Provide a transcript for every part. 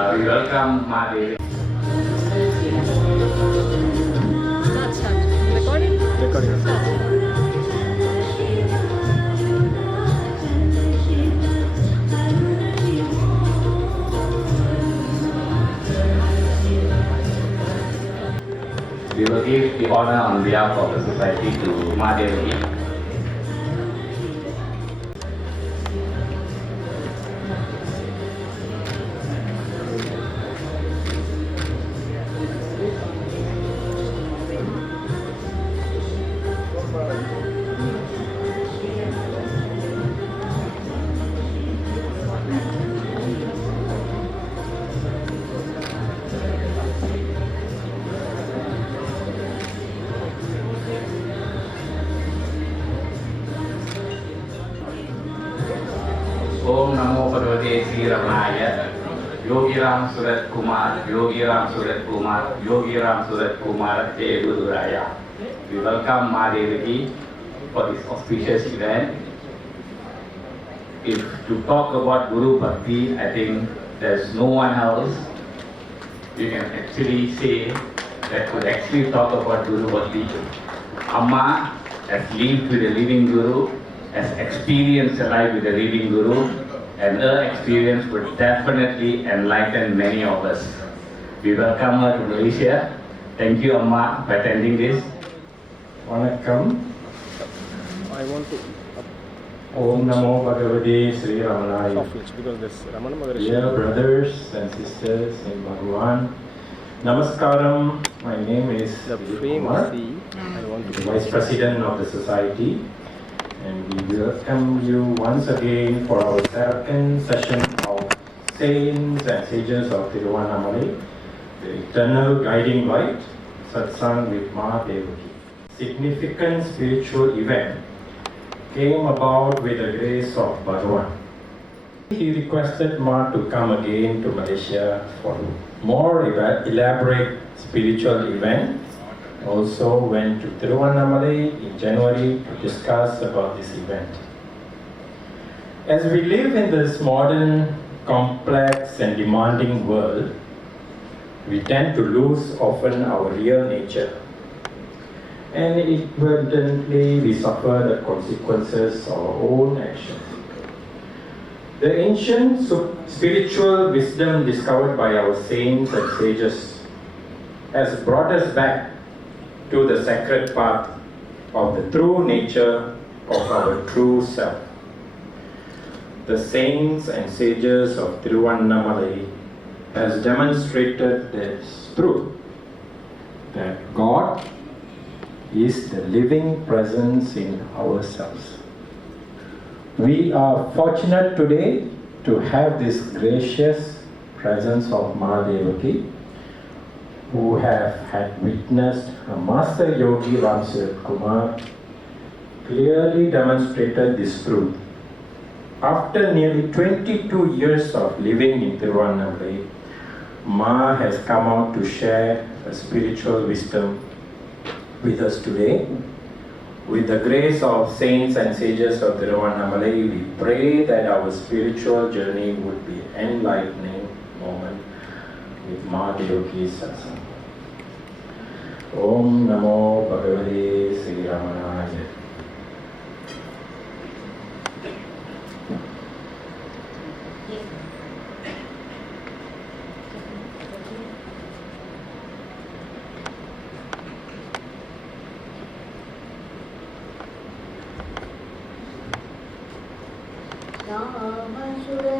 We welcome Ma Devaki. We will give the honor on behalf of the society to Ma Devaki. Om Namo Bhagavate Shri Ramaya. Yogi Ramsuratkumar, Yogi Ramsuratkumar, Yogi Ramsuratkumar, Jai Guru Raya. We welcome Ma Devaki for this auspicious event. If to talk about Guru Bhakti, I think there's no one else you can actually say that could actually talk about Guru Bhakti. Amma has lived with the living Guru, has experienced a life with the living Guru, and her experience would definitely enlighten many of us. We welcome her to Malaysia. Thank you, Amma, for attending this. Vanakkam. I want to Om Namo Bhagavate Shri Ramana. softness because this Ramana Maharishi. Dear brothers and sisters in Bhagwan, Namaskaram. My name is The Kumar, frame I want to Vice President of the Society, and we welcome you once again for our second session of Saints and Sages of Tiruvannamalai, the Eternal Guiding Light, Satsang with Ma Devaki. Significant spiritual event came about with the grace of Bhagavan. He requested Ma to come again to Malaysia for more elaborate spiritual event. Also went to Tiruvannamalai in January to discuss about this event. As we live in this modern, complex and demanding world, we tend to lose often our real nature. And inadvertently we suffer the consequences of our own actions. The ancient spiritual wisdom discovered by our saints and sages has brought us back to the sacred path of the true nature of our true self. The saints and sages of Tiruvannamalai has demonstrated this truth, that God is the living presence in ourselves. We are fortunate today to have this gracious presence of Ma Devaki, who have had witnessed a Master Yogi Ramsuratkumar clearly demonstrated this truth. After nearly 22 years of living in Tiruvannamalai, Ma has come out to share a spiritual wisdom with us today. With the grace of saints and sages of Tiruvannamalai, we pray that our spiritual journey would be an enlightening moment with Ma Devaki's satsang. Om Namo Bhagavate Shri Ramanaya.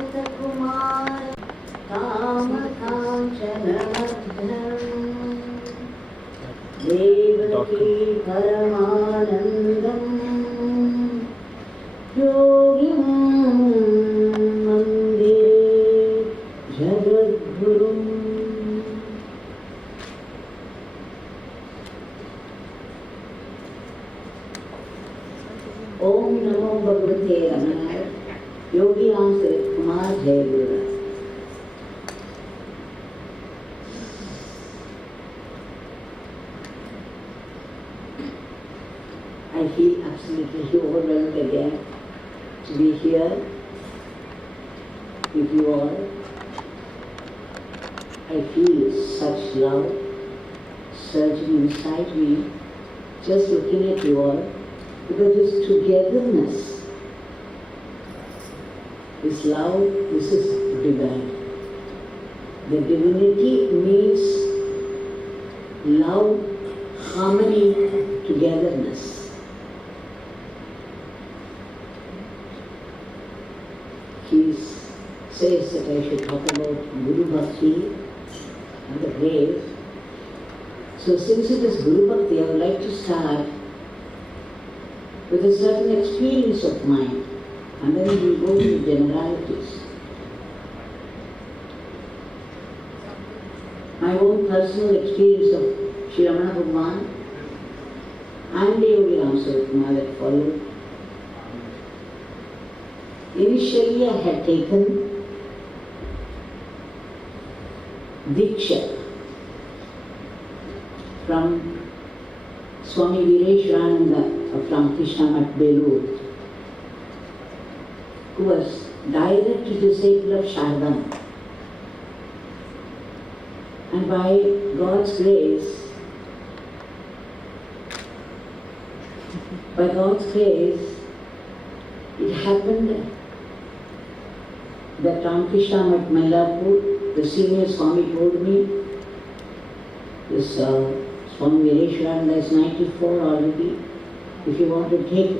Ramasuratkumar, Kamakhanchalanadhanam, Devaki Paramanandam, Yogim Mandire Jagadgurum. Om Namo Bhagavate Ramana. Yogi Ramsuratkumar, Jai Guru. I feel absolutely overwhelmed again to be here with you all. I feel such love surging inside me just looking at you all, because this togetherness, this love, this is divine. The divinity means love, harmony, togetherness. He says that I should talk about Guru Bhakti and the grave. So since it is Guru Bhakti, I would like to start with a certain experience of mine, and then we will go to the generalities. My own personal experience of Shri Ramana Bhagwan and the Yogi Ramsuratkumar that followed. Initially I had taken Diksha from Swami Vireshwananda from Krishna Mat Belur, who was direct disciple of Shardam. And by God's grace, it happened that Ramakrishna Mat Mailapur, the senior Swami told me, this Swami Vireshwananda is 94 already. If you want to take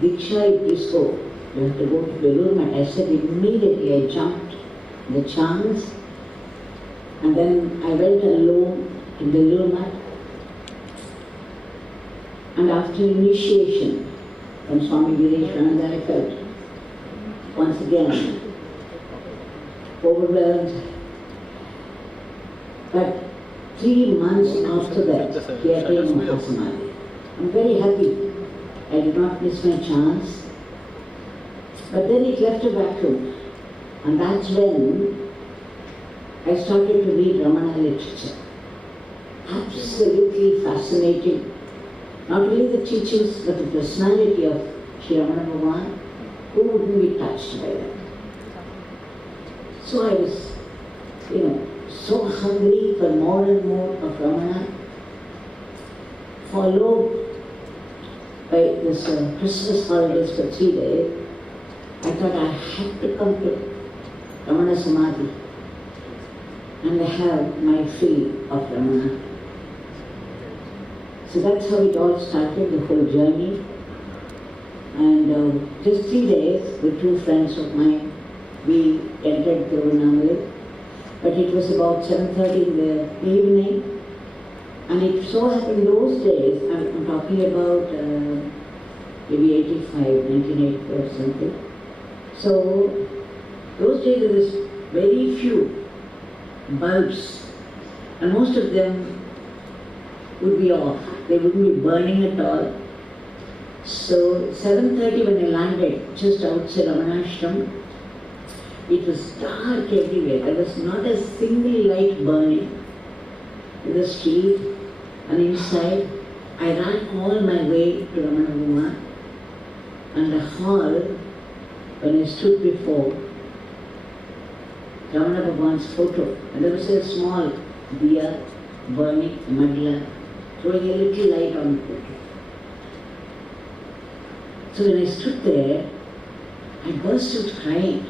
Diksha, please go. You have to go to Belur Mat. I said immediately, I jumped the chance, and then I went alone to Belur Mat. And after initiation from Swami Vireshwananda, I felt once again overwhelmed. But 3 months after that, he attained Mahatma. I'm very happy. I did not miss my chance. But then it left a vacuum. And that's when I started to read Ramana literature. Absolutely fascinating. Not only the teachings, but the personality of Shri Ramana Bhagwan. Who wouldn't be touched by that? So I was, so hungry for more and more of Ramana, followed by this Christmas holidays for 3 days. I thought I had to come to Ramana Samadhi and have my fill of Ramana. So that's how it all started, the whole journey. And just 3 days with 2 friends of mine, we entered Tiruvannamalai. But it was about 7:30 in the evening. And it so happened those days, I'm talking about maybe 1985 or something. So those days there was very few bulbs, and most of them would be off. They wouldn't be burning at all. So 7:30 when I landed just outside Ramanashram, it was dark everywhere. There was not a single light burning in the street, and inside I ran all my way to Ramana Bhagwan, and the hall, when I stood before Ramana Bhagwan's photo, and there was a small diya burning, a madla, throwing a little light on the photo. So when I stood there, I burst out crying.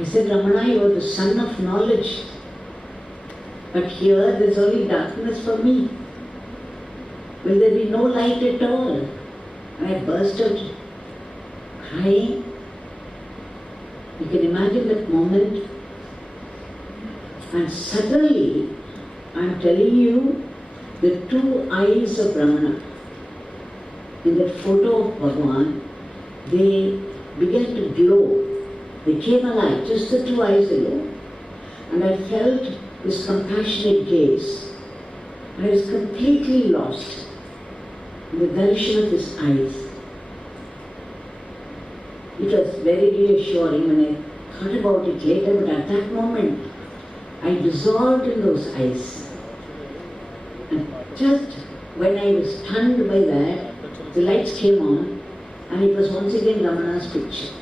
I said, Ramana, you are the son of knowledge. But here there is only darkness for me. Will there be no light at all? And I burst out crying. You can imagine that moment. And suddenly, I am telling you, the 2 eyes of Ramana in that photo of Bhagwan, they began to glow. They came alive, just the 2 eyes alone. And I felt this compassionate gaze. I was completely lost in the direction of his eyes. It was very reassuring when I thought about it later, but at that moment, I dissolved in those eyes. And just when I was stunned by that, the lights came on, and it was once again Ramana's picture.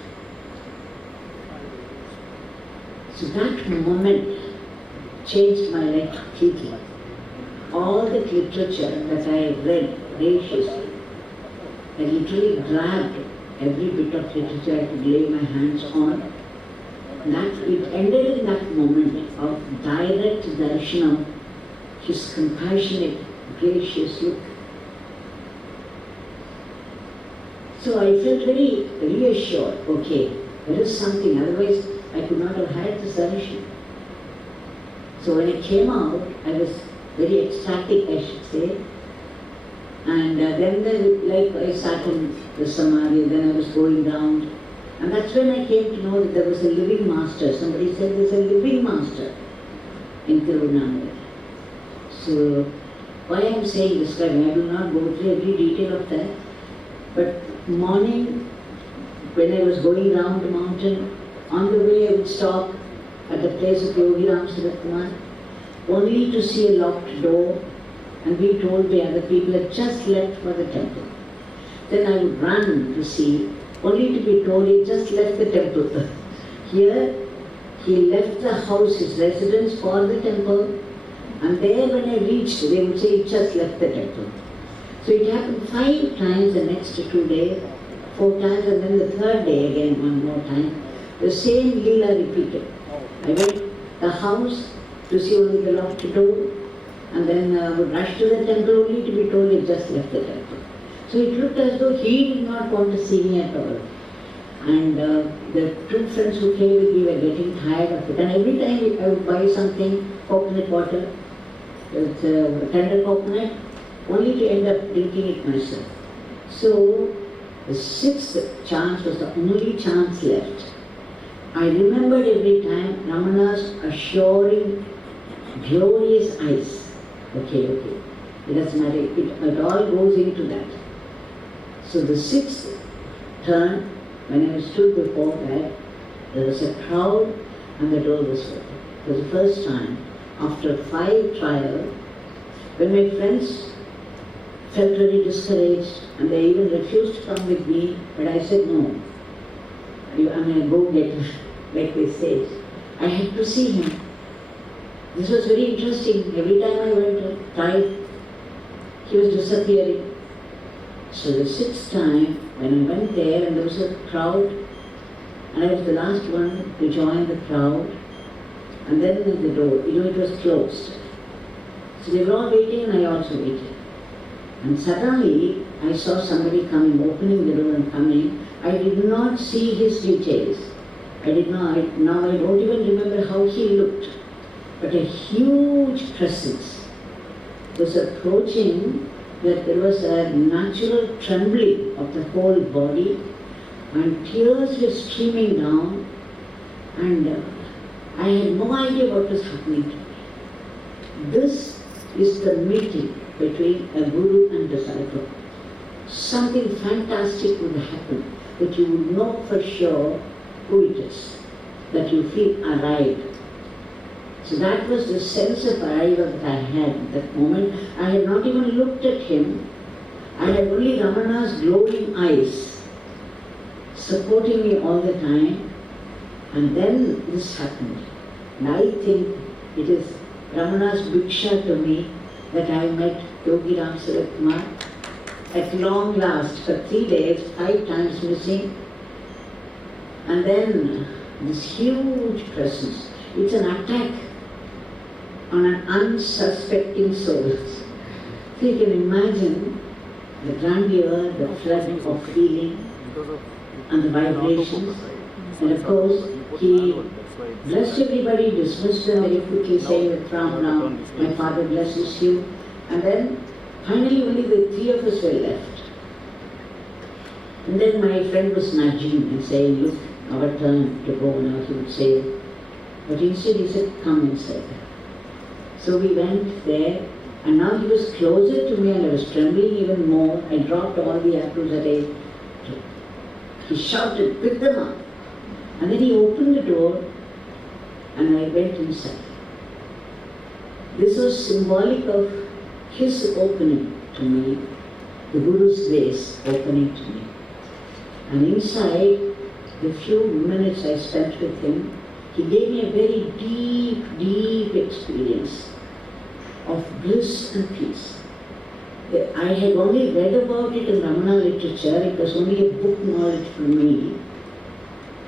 So that moment changed my life completely. All the literature that I read voraciously, I literally grabbed every bit of literature I could lay my hands on. That it ended in that moment of direct darshan of his compassionate, gracious look. So I felt very reassured, okay, there is something, otherwise I could not have had this darshan. So when I came out, I was very ecstatic, I should say. And then I sat in the samadhi, then I was going down. And that's when I came to know that there was a living master. Somebody said there's a living master in Tiruvannamalai. So why I am saying this time, I will not go through every detail of that. But morning, when I was going down the mountain, on the way I would stop at the place of Yogi Ramsuratkumar, only to see a locked door and be told by other people had just left for the temple. Then I would run to see, only to be told he just left the temple. Here, he left the house, his residence for the temple, and there when I reached, they would say he just left the temple. So it happened 5 times the next 2 days, 4 times, and then the 3rd day again, 1 more time. The same Leela repeated. I went the house to see only the locked door, and then would rush to the temple only to be told he just left the temple. So it looked as though he did not want to see me at all. And the 2 friends who came with me were getting tired of it. And every time I would buy something, coconut water, with tender coconut, only to end up drinking it myself. So the 6th chance was the only chance left. I remembered every time Ramana's assuring, glorious eyes. Okay, it doesn't matter, it all goes into that. So the 6th turn, when I stood before that, there was a crowd and the door was open. It was the first time, after 5 trials, when my friends felt very discouraged and they even refused to come with me, but I said no. I'm a go-getter, like they say. I had to see him. This was very interesting. Every time I went and tried, he was disappearing. So the 6th time, when I went there and there was a crowd, and I was the last one to join the crowd, and then the door, it was closed. So they were all waiting and I also waited. And suddenly, I saw somebody coming, opening the door and coming. I did not see his details. I did not, now I don't even remember how he looked. But a huge presence was approaching, that there was a natural trembling of the whole body, and tears were streaming down, and I had no idea what was happening to me. This is the meeting between a guru and disciple. Something fantastic would happen, that you would know for sure who it is, that you feel arrived. So that was the sense of arrival that I had at that moment. I had not even looked at him. I had only Ramana's glowing eyes supporting me all the time. And then this happened. And I think it is Ramana's bhiksha to me that I met Yogi Ramsuratkumar at long last for 3 days, 5 times missing. And then this huge presence. It's an attack on an unsuspecting soul. So you can imagine the grandeur, the flood of feeling, and the vibrations. And of course, he blessed everybody, dismissed them very quickly, saying that from now, my father blesses you. And then, finally, only the 3 of us were left. And then my friend was nudging and saying, look, our turn to go now, he would say. But instead he said, come inside. So we went there, and now he was closer to me and I was trembling even more. I dropped all the apples that I took. He shouted, pick them up. And then he opened the door and I went inside. This was symbolic of his opening to me, the Guru's grace opening to me. And inside, the few minutes I spent with him, he gave me a very deep, deep experience of bliss and peace. I had only read about it in Ramana literature, it was only a book knowledge for me.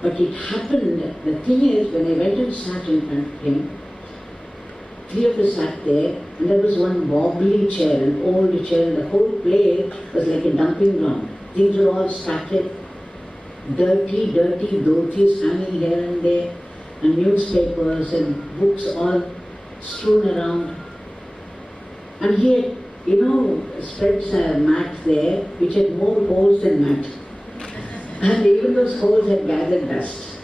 But it happened, the thing is, when I went and sat in front of him, three of us sat there, and there was one wobbly chair, an old chair, and the whole place was like a dumping ground. Things were all scattered, dirty dhotis hanging here and there, and newspapers and books all strewn around. And he had, spread a mat there, which had more holes than mat. And even those holes had gathered dust.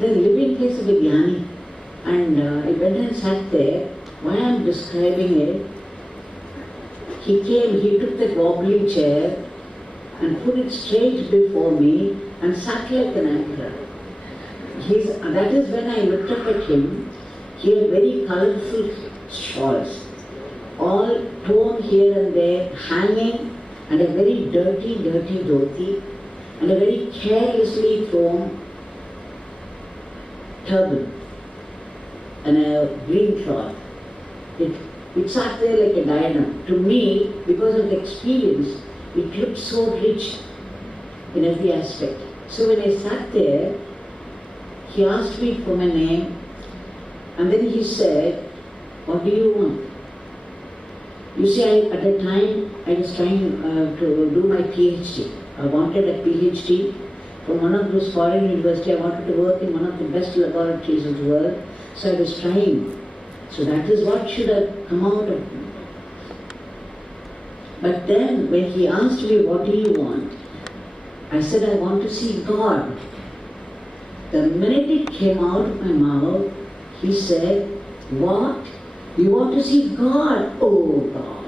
The living place of a jnani. And I went and sat there. While I am describing it, he came, he took that wobbly chair and put it straight before me and sat like an anchor. That is when I looked up at him. He had very colourful shawls, all torn here and there, hanging, and a very dirty dhoti, and a very carelessly thrown turban, and a green cloth. It sat there like a diadem. To me, because of the experience, it looked so rich in every aspect. So when I sat there, he asked me for my name, and then he said, "What do you want?" You see, at that time, I was trying to do my PhD. I wanted a PhD from one of those foreign universities. I wanted to work in one of the best laboratories of the world. So I was trying. So that is what should have come out of me. But then, when he asked me, "What do you want?" I said, "I want to see God." The minute it came out of my mouth, he said, "What? You want to see God? Oh God."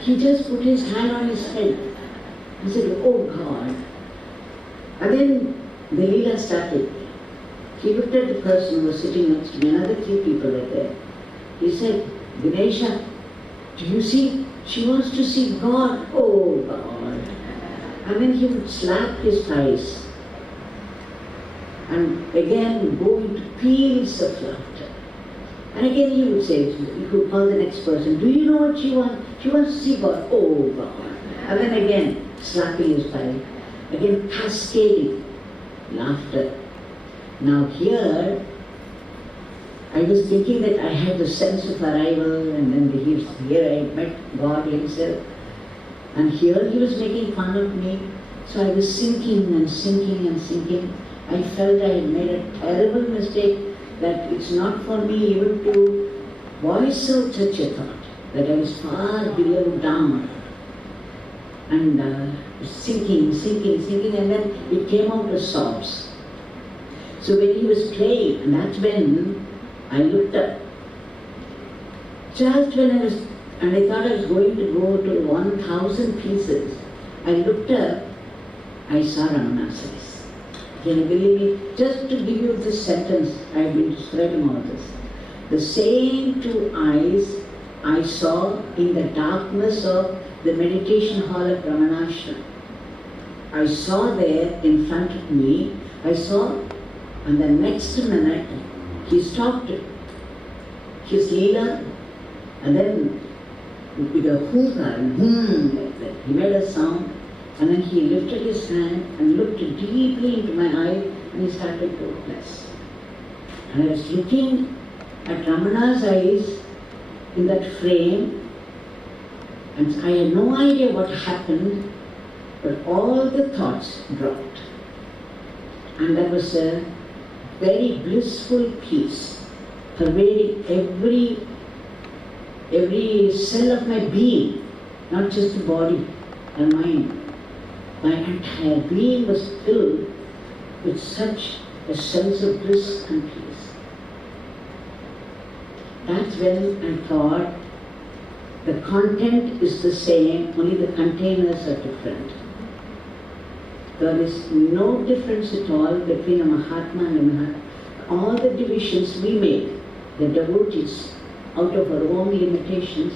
He just put his hand on his head. He said, "Oh God." And then the Leela started. He looked at the person who was sitting next to me, another three people were there. He said, "Ganesha, do you see? She wants to see God. Oh God." And then he would slap his thighs. And again go into peals of laughter. And again he would say, he could call the next person, "Do you know what she wants? She wants to see God. Oh God." And then again, slapping his thigh. Again, cascading laughter. Now here, I was thinking that I had the sense of arrival, and then here I met God himself. And here he was making fun of me. So I was sinking and sinking and sinking. I felt I had made a terrible mistake, that it's not for me even to voice out such a thought, that I was far below down. And sinking, and then it came out as sobs. So when he was playing, and that's when I looked up. Just when I was, and I thought I was going to go to 1,000 pieces, I looked up, I saw Ramana's eyes. Can you believe me? Just to give you this sentence, I have been describing all this. The same two eyes I saw in the darkness of the meditation hall at Ramana. I saw there in front of me, I saw, and the next minute he stopped his leela, and then with a hookah and like that, he made a sound, and then he lifted his hand and looked deeply into my eye, and he started to bless. And I was looking at Ramana's eyes in that frame, and I had no idea what happened, but all the thoughts dropped. And there was a very blissful peace pervading every cell of my being, not just the body and mind. My entire being was filled with such a sense of bliss and peace. That's when I thought the content is the same, only the containers are different. There is no difference at all between a Mahatma and a Mahatma. All the divisions we make, the devotees, out of our own limitations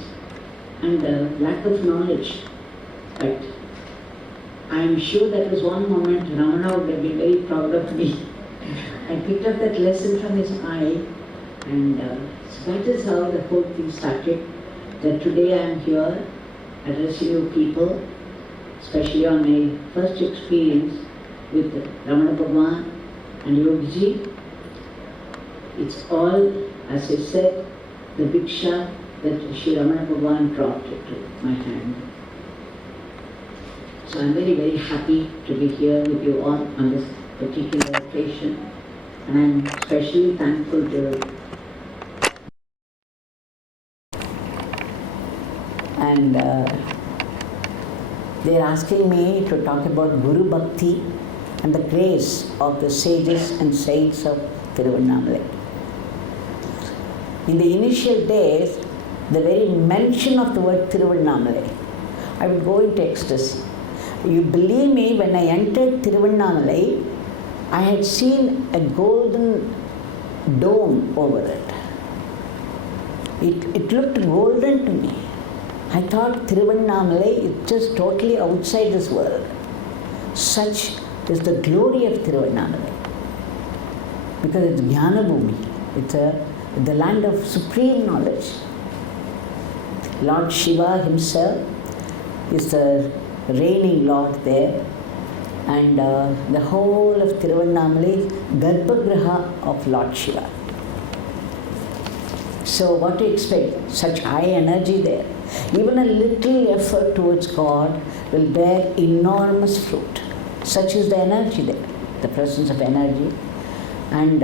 and lack of knowledge. But I'm sure that was one moment Ramana would have been very proud of me. I picked up that lesson from his eye, and so that is how the whole thing started. That today I am here addressing you people, especially on my first experience with Ramana Bhagwan and Yogi. It's all, as I said, the Bhiksha that Shri Ramana Bhagwan dropped into my hand. So I'm very, very happy to be here with you all on this particular occasion. And I'm especially thankful to and they're asking me to talk about Guru Bhakti and the grace of the sages and saints of Tiruvannamalai. In the initial days, the very mention of the word Tiruvannamalai, I would go into ecstasy. You believe me, when I entered Tiruvannamalai, I had seen a golden dome over it. It looked golden to me. I thought Tiruvannamalai is just totally outside this world. Such is the glory of Tiruvannamalai. Because it's Jnana Bhumi. It's the land of supreme knowledge. Lord Shiva himself is the reigning Lord there. And the whole of Tiruvannamalai is Garbhagriha of Lord Shiva. So what do you expect? Such high energy there. Even a little effort towards God will bear enormous fruit. Such is the energy there, the presence of energy. And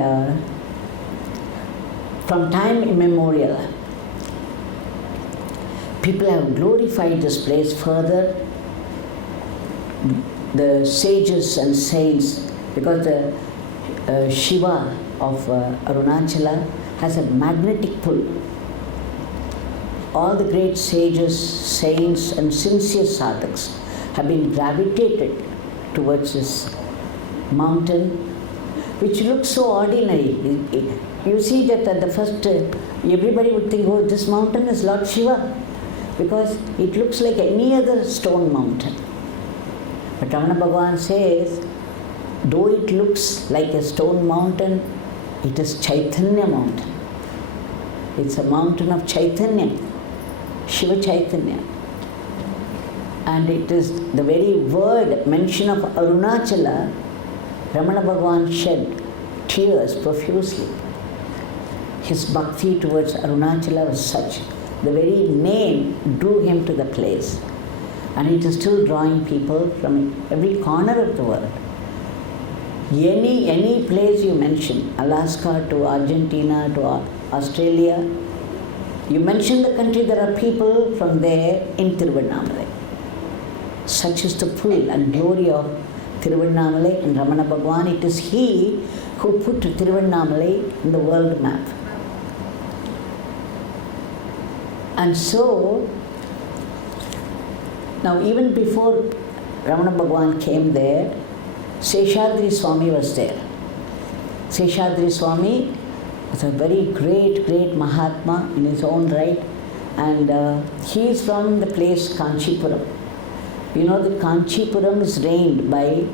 from time immemorial, people have glorified this place further. The sages and saints, because the Shiva of Arunachala has a magnetic pull. All the great sages, saints and sincere sadhaks have been gravitated towards this mountain, which looks so ordinary. You see that at the first, everybody would think, oh, this mountain is Lord Shiva, because it looks like any other stone mountain. But Ramana Bhagwan says, though it looks like a stone mountain, it is Chaitanya mountain. It's a mountain of Chaitanya, Shiva Chaitanya. And it is the very word mention of Arunachala, Ramana Bhagwan shed tears profusely. His bhakti towards Arunachala was such. The very name drew him to the place. And it is still drawing people from every corner of the world. Any place you mention, Alaska to Argentina to Australia, you mention the country, there are people from there in Tiruvannamalai. Such is the pull and glory of Tiruvannamalai and Ramana Bhagwan. It is he who put Tiruvannamalai in the world map. And so, now even before Ramana Bhagwan came there, Seshadri Swami was there. Seshadri Swami was a very great mahatma in his own right, and he is from the place Kanchipuram. You know that Kanchipuram is reigned by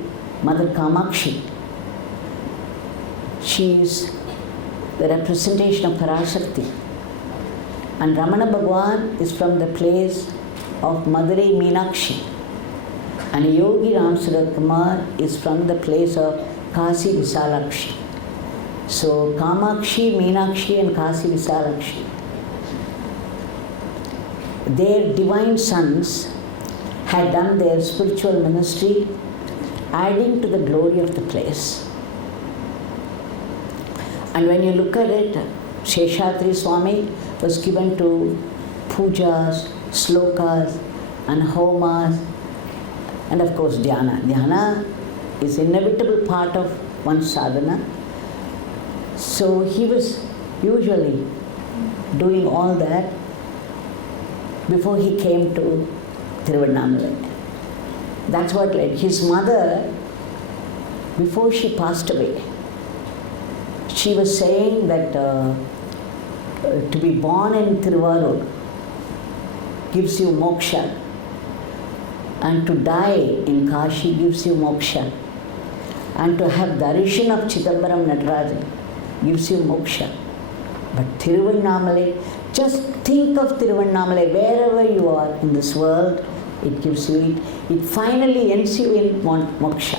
Mother Kamakshi. She is the representation of Parashakti. And Ramana Bhagwan is from the place of Madurai Meenakshi. And Yogi Ramsuratkumar is from the place of Kasi Visalakshi. So Kamakshi, Meenakshi and Kasi Visalakshi, their divine sons had done their spiritual ministry, adding to the glory of the place. And when you look at it, Seshadri Swami was given to pujas, slokas and homas, and of course dhyana. Dhyana is an inevitable part of one's sadhana. So he was usually doing all that before he came to Tiruvannamalai. That's what led. His mother, before she passed away, she was saying that to be born in Tiruvarur gives you moksha. And to die in Kashi gives you moksha. And to have darshan of Chidambaram Natarajan gives you moksha. But Tiruvannamalai, just think of Tiruvannamalai wherever you are in this world, it gives you it. It finally ends you in moksha.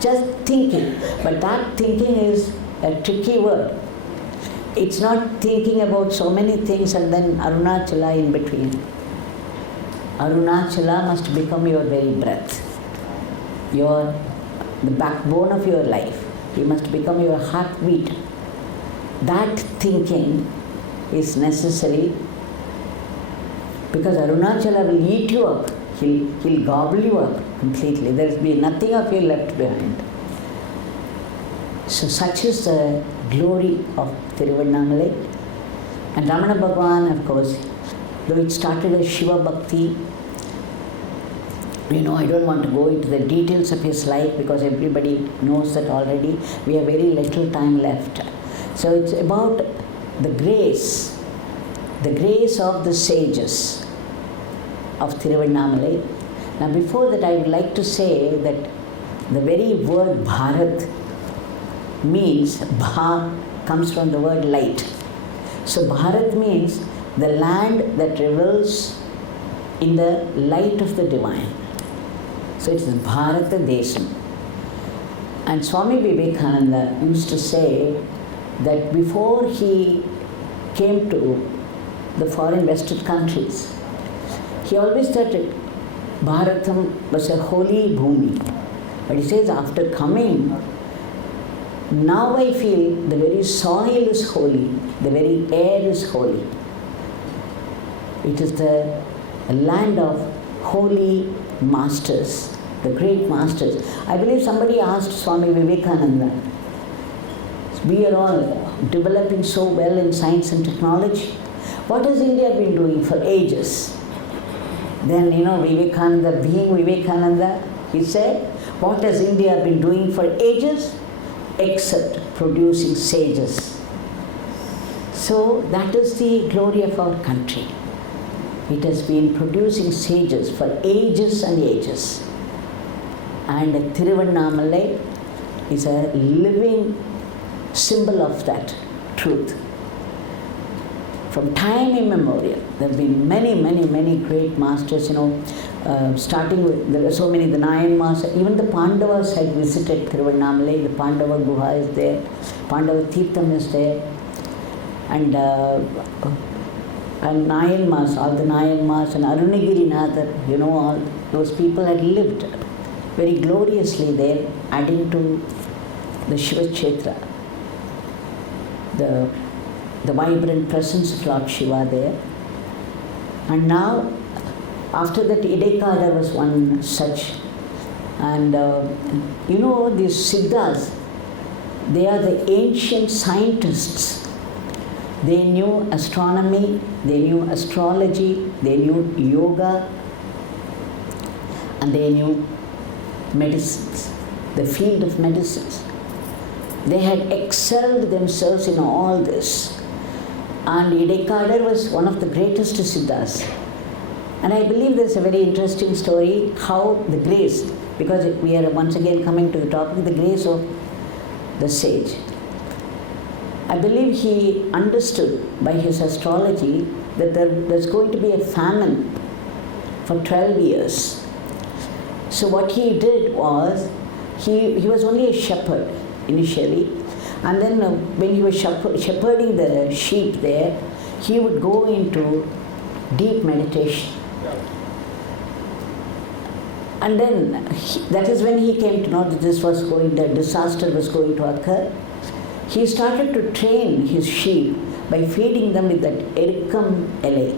Just thinking. But that thinking is a tricky word. It's not thinking about so many things and then Arunachala in between. Arunachala must become your very breath, the backbone of your life. You must become your heartbeat. That thinking is necessary because Arunachala will eat you up. He'll gobble you up completely. There will be nothing of you left behind. So such is the glory of Tiruvannamalai. And Ramana Bhagwan, of course, though it started as Shiva Bhakti, I don't want to go into the details of his life because everybody knows that already. We have very little time left. So it's about the grace of the sages of Tiruvannamalai. Now before that I would like to say that the very word Bharat means, Bha comes from the word light. So Bharat means the land that revels in the light of the divine. So it is Bharata Desam. And Swami Vivekananda used to say that before he came to the foreign Western countries, he always thought that Bharatam was a holy bhumi. But he says after coming, now I feel the very soil is holy, the very air is holy. It is the land of holy masters, the great masters. I believe somebody asked Swami Vivekananda, we are all developing so well in science and technology. What has India been doing for ages? Then, Vivekananda, being Vivekananda, he said, what has India been doing for ages? Except producing sages. So that is the glory of our country. It has been producing sages for ages and ages. And Tiruvannamalai is a living symbol of that truth. From time immemorial, there have been many, many, many great masters, starting with, there were so many, the Nayanmas, even the Pandavas had visited Tiruvannamalai, the Pandava Guha is there, Pandava Tirtham is there, and Nayanmas, all the Nayanmas, and Arunagirinathar, all those people had lived very gloriously there, adding to the Shiva Kshetra, the vibrant presence of Lord Shiva there. And now, after that, Idekada was one such. And these Siddhas, they are the ancient scientists. They knew astronomy, they knew astrology, they knew yoga, and they knew medicines, the field of medicines. They had excelled themselves in all this. And Idekada was one of the greatest Siddhas. And I believe there's a very interesting story how the grace, because we are once again coming to the topic, the grace of the sage. I believe he understood by his astrology that there's going to be a famine for 12 years. So what he did was, he was only a shepherd initially, and then when he was shepherding the sheep there, he would go into deep meditation. And then that is when he came to know that the disaster was going to occur. He started to train his sheep by feeding them with that erikam elai.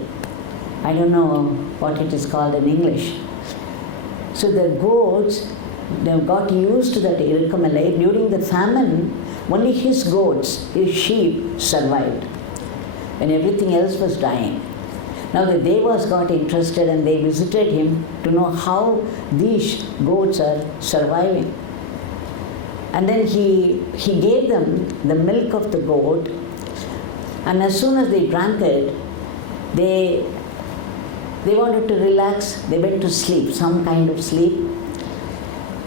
I don't know what it is called in English. So the goats, they got used to that erikam elai. During the famine, only his goats, his sheep survived when everything else was dying. Now the Devas got interested and they visited him to know how these goats are surviving. And then he gave them the milk of the goat, and as soon as they drank it, they They wanted to relax, they went to sleep, some kind of sleep.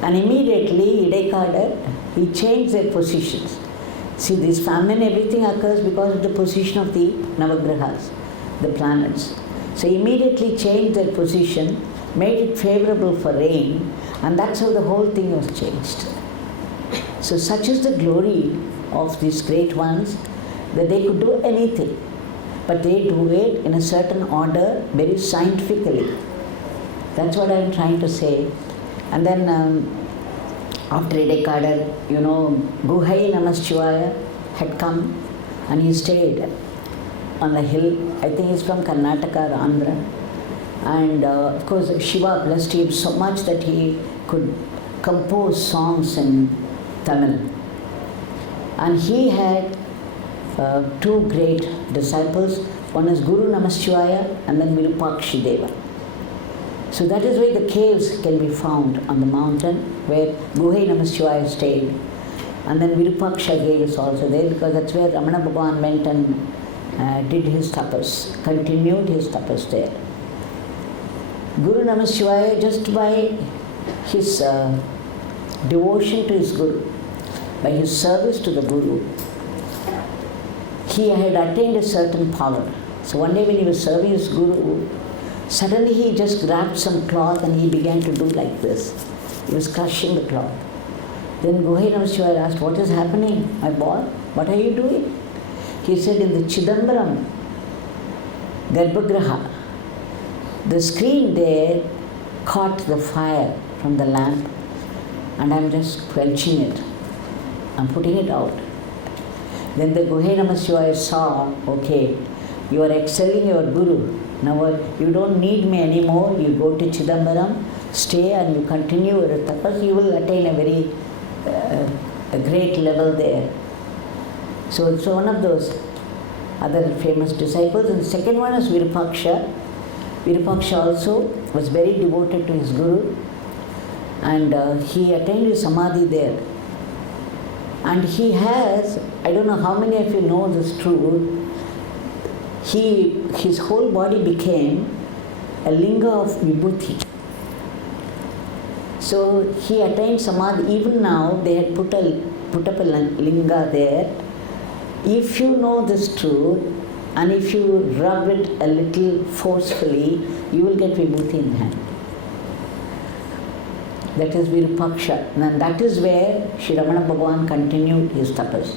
And immediately, Idekada, he changed their positions. See, this famine, everything occurs because of the position of the Navagrahas, the planets. So immediately changed their position, made it favorable for rain, and that's how the whole thing was changed. So such is the glory of these great ones, that they could do anything, but they do it in a certain order, very scientifically. That's what I'm trying to say. And then after Idekada, Guhai Namaschivaya had come and he stayed on the hill. I think he's from Karnataka or Andhra. And of course Shiva blessed him so much that he could compose songs in Tamil. And he had two great disciples. One is Guru Namaschivaya and then Virupakshi Deva. So that is why the caves can be found on the mountain where Guhai Namaschivaya stayed. And then Virupaksha cave is also there because that's where Ramana Bhagwan went and did his tapas, continued his tapas there. Guru Namaschivaya, just by his devotion to his Guru, by his service to the Guru, he had attained a certain power. So one day when he was serving his Guru, suddenly he just grabbed some cloth and he began to do like this. He was crushing the cloth. Then Guhai Namaschivaya asked, "What is happening, my boy? What are you doing?" He said, "In the Chidambaram Garbhagraha, the screen there caught the fire from the lamp and I'm just quenching it. I'm putting it out." Then the Guhai Namaschivaya saw, okay, you are excelling your Guru. Now you don't need me anymore. You go to Chidambaram, stay and you continue your tapas. You will attain a very a great level there. So it's one of those other famous disciples. And the second one is Virupaksha. Virupaksha also was very devoted to his Guru and he attained his Samadhi there. And he has, I don't know how many of you know this truth, his whole body became a linga of vibhuti. So he attained Samadhi. Even now they had put up a linga there. If you know this truth and if you rub it a little forcefully, you will get vibhuti in hand. That is Virupaksha. And that is where Shri Ramana Bhagwan continued his tapas.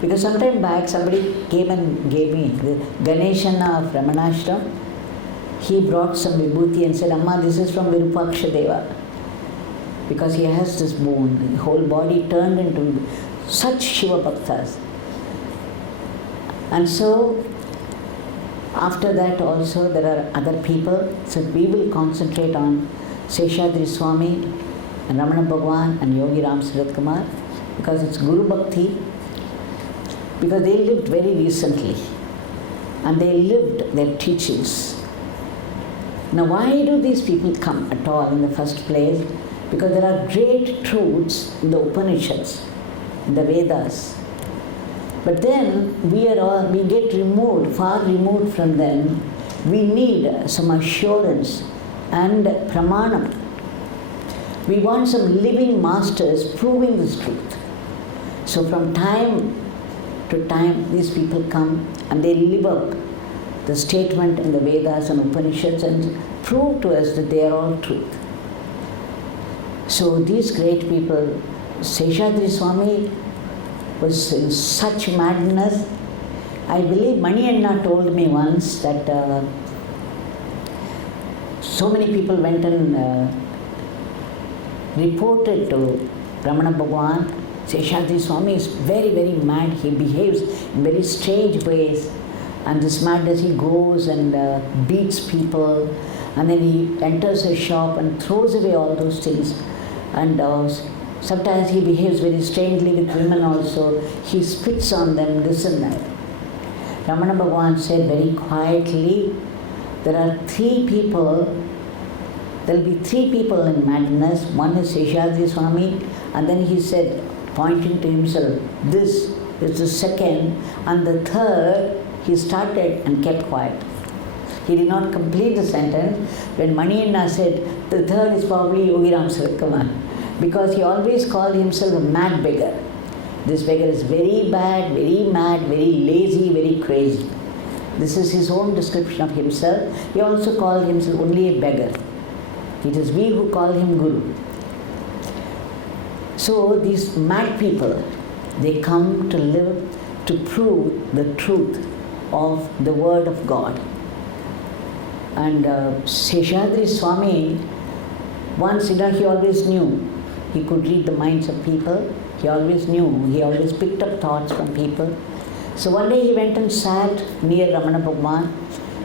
Because some time back somebody came and gave me the Ganeshana of Ramanashram. He brought some vibhuti and said, "Amma, this is from Virupaksha Deva." Because he has this boon, the whole body turned into such Shiva Bhaktas. And so, after that also there are other people. So we will concentrate on Seshadri Swami and Ramana Bhagwan and Yogi Ramsuratkumar because it's Guru Bhakti. Because they lived very recently and they lived their teachings. Now why do these people come at all in the first place? Because there are great truths in the Upanishads, in the Vedas. But then we get removed, far removed from them. We need some assurance and pramanam. We want some living masters proving this truth. So from time to time these people come and they live up the statement in the Vedas and Upanishads and prove to us that they are all truth. So these great people, Seshadri Swami was in such madness. I believe Mani Anna told me once that so many people went and reported to Ramana Bhagwan, Seshadri Swami is very, very mad. He behaves in very strange ways. And this madness, he goes and beats people. And then he enters a shop and throws away all those things. And sometimes he behaves very strangely with women also. He spits on them, this and that. Ramana Bhagwan said very quietly, there are three people. There will be three people in madness. One is Seshadri Swami, and then he said, pointing to himself, this is the second, and the third, he started and kept quiet. He did not complete the sentence when Maniyana said, the third is probably Yogi Ramsuratkumar, because he always called himself a mad beggar. This beggar is very bad, very mad, very lazy, very crazy. This is his own description of himself. He also called himself only a beggar. It is we who call him Guru. So these mad people, they come to live to prove the truth of the word of God. And Seshadri Swami, once, he always knew he could read the minds of people. He always knew, he always picked up thoughts from people. So one day he went and sat near Ramana Bhagwan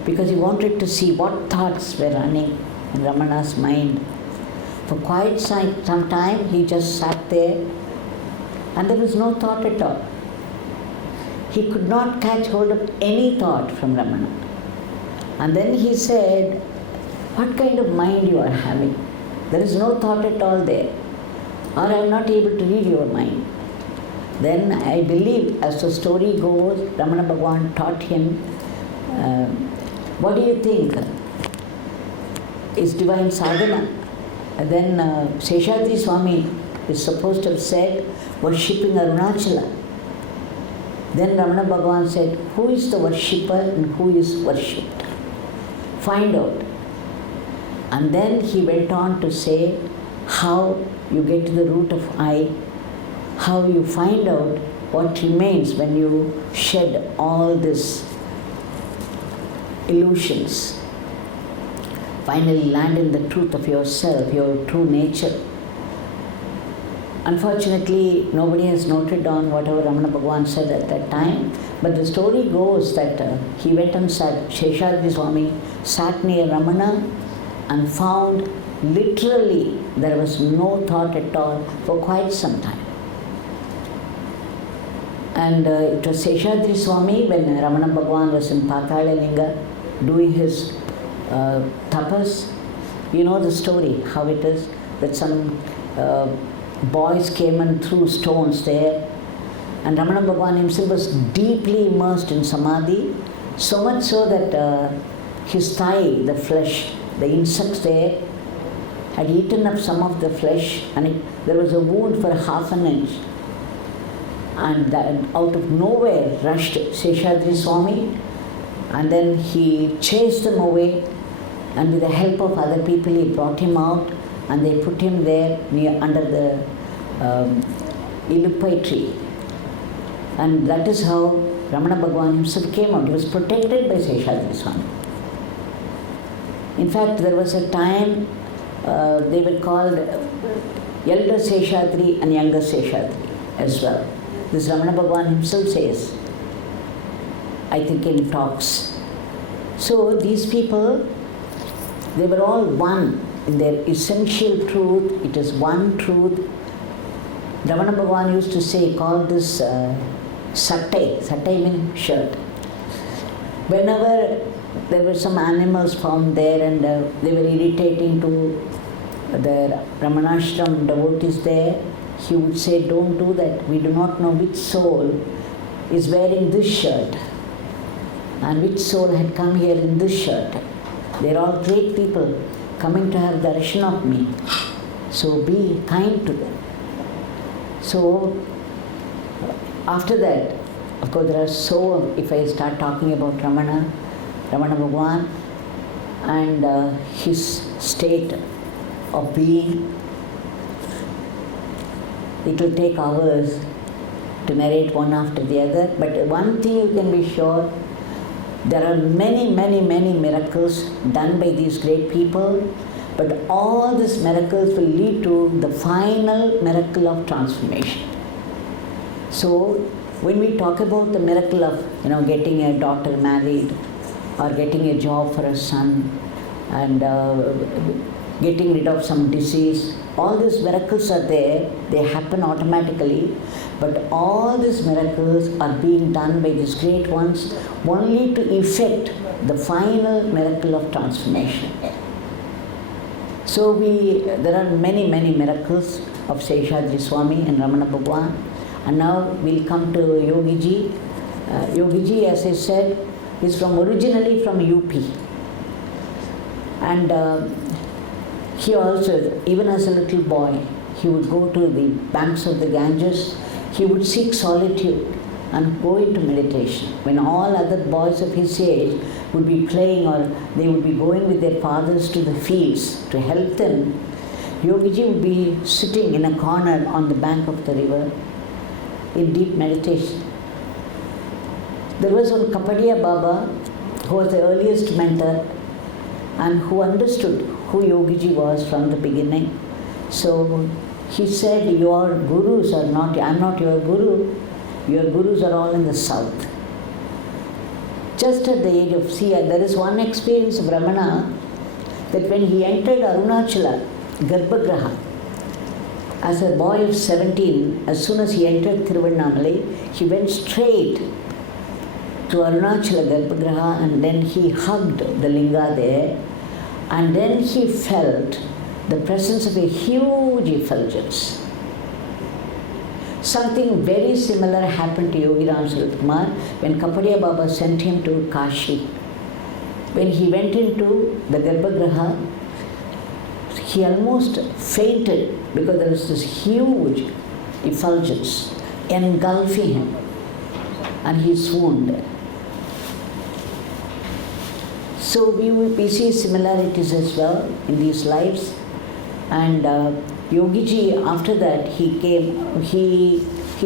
because he wanted to see what thoughts were running in Ramana's mind. For quite some time he just sat there and there was no thought at all. He could not catch hold of any thought from Ramana. And then he said, what kind of mind you are having? There is no thought at all there. Or I am not able to read your mind. Then I believe, as the story goes, Ramana Bhagwan taught him, what do you think is divine sadhana? And then Seshadri Swami is supposed to have said, worshipping Arunachala. Then Ramana Bhagwan said, who is the worshipper and who is worshipped? Find out. And then he went on to say how you get to the root of I, how you find out what remains when you shed all these illusions. Finally land in the truth of yourself, your true nature. Unfortunately, nobody has noted on whatever Ramana Bhagwan said at that time, but the story goes that he went and sat, Seshadri Swami sat near Ramana and found literally there was no thought at all for quite some time. And it was Seshadri Swami, when Ramana Bhagwan was in Patala Linga doing his tapas. You know the story, how it is, that some boys came and threw stones there. And Ramana Bhagwan himself was deeply immersed in samadhi, so much so that his thigh, the flesh, the insects there, had eaten up some of the flesh, and there was a wound for half an inch. And that, out of nowhere rushed Seshadri Swami, and then he chased them away, and with the help of other people he brought him out, and they put him there near under the Ilupai tree. And that is how Ramana Bhagwan himself came out. He was protected by Seshadri Swami. In fact, there was a time they were called Elder Seshadri and Younger Seshadri as well. This Ramana Bhagwan himself says, I think in talks. So these people, they were all one in their essential truth. It is one truth. Ramana Bhagwan used to say, call this satay. Satay means shirt. Whenever there were some animals found there and they were irritating to the Ramanashram devotees there, he would say, don't do that. We do not know which soul is wearing this shirt and which soul had come here in this shirt. They are all great people coming to have darshan of me. So be kind to them. So after that, of course there are so, if I start talking about Ramana Bhagwan and his state of being, it will take hours to narrate one after the other. But one thing you can be sure, there are many, many, many miracles done by these great people, but all these miracles will lead to the final miracle of transformation. So when we talk about the miracle of getting a daughter married, or getting a job for a son, and getting rid of some disease, all these miracles are there, they happen automatically, but all these miracles are being done by these great ones only to effect the final miracle of transformation. So there are many, many miracles of Seshadri Swami and Ramana Bhagwan. And now we'll come to Yogi Ji. Yogi Ji, as I said, is originally from UP. And he also, even as a little boy, he would go to the banks of the Ganges, he would seek solitude and go into meditation. When all other boys of his age would be playing or they would be going with their fathers to the fields to help them, Yogiji would be sitting in a corner on the bank of the river in deep meditation. There was one Kapadia Baba who was the earliest mentor and who understood who Yogiji was from the beginning. So he said, your gurus are not, I'm not your guru, your gurus are all in the south. Just at the age of, there is one experience of Ramana that when he entered Arunachala, Garbhagraha, as a boy of 17, as soon as he entered Tiruvannamalai, he went straight to Arunachala Garbhagraha and then he hugged the linga there, and then he felt the presence of a huge effulgence. Something very similar happened to Yogi Ramsuratkumar when Kapadia Baba sent him to Kashi. When he went into the Garbhagraha, he almost fainted because there was this huge effulgence engulfing him and he swooned. So we see similarities as well in these lives. And Yogiji, after that, he came, he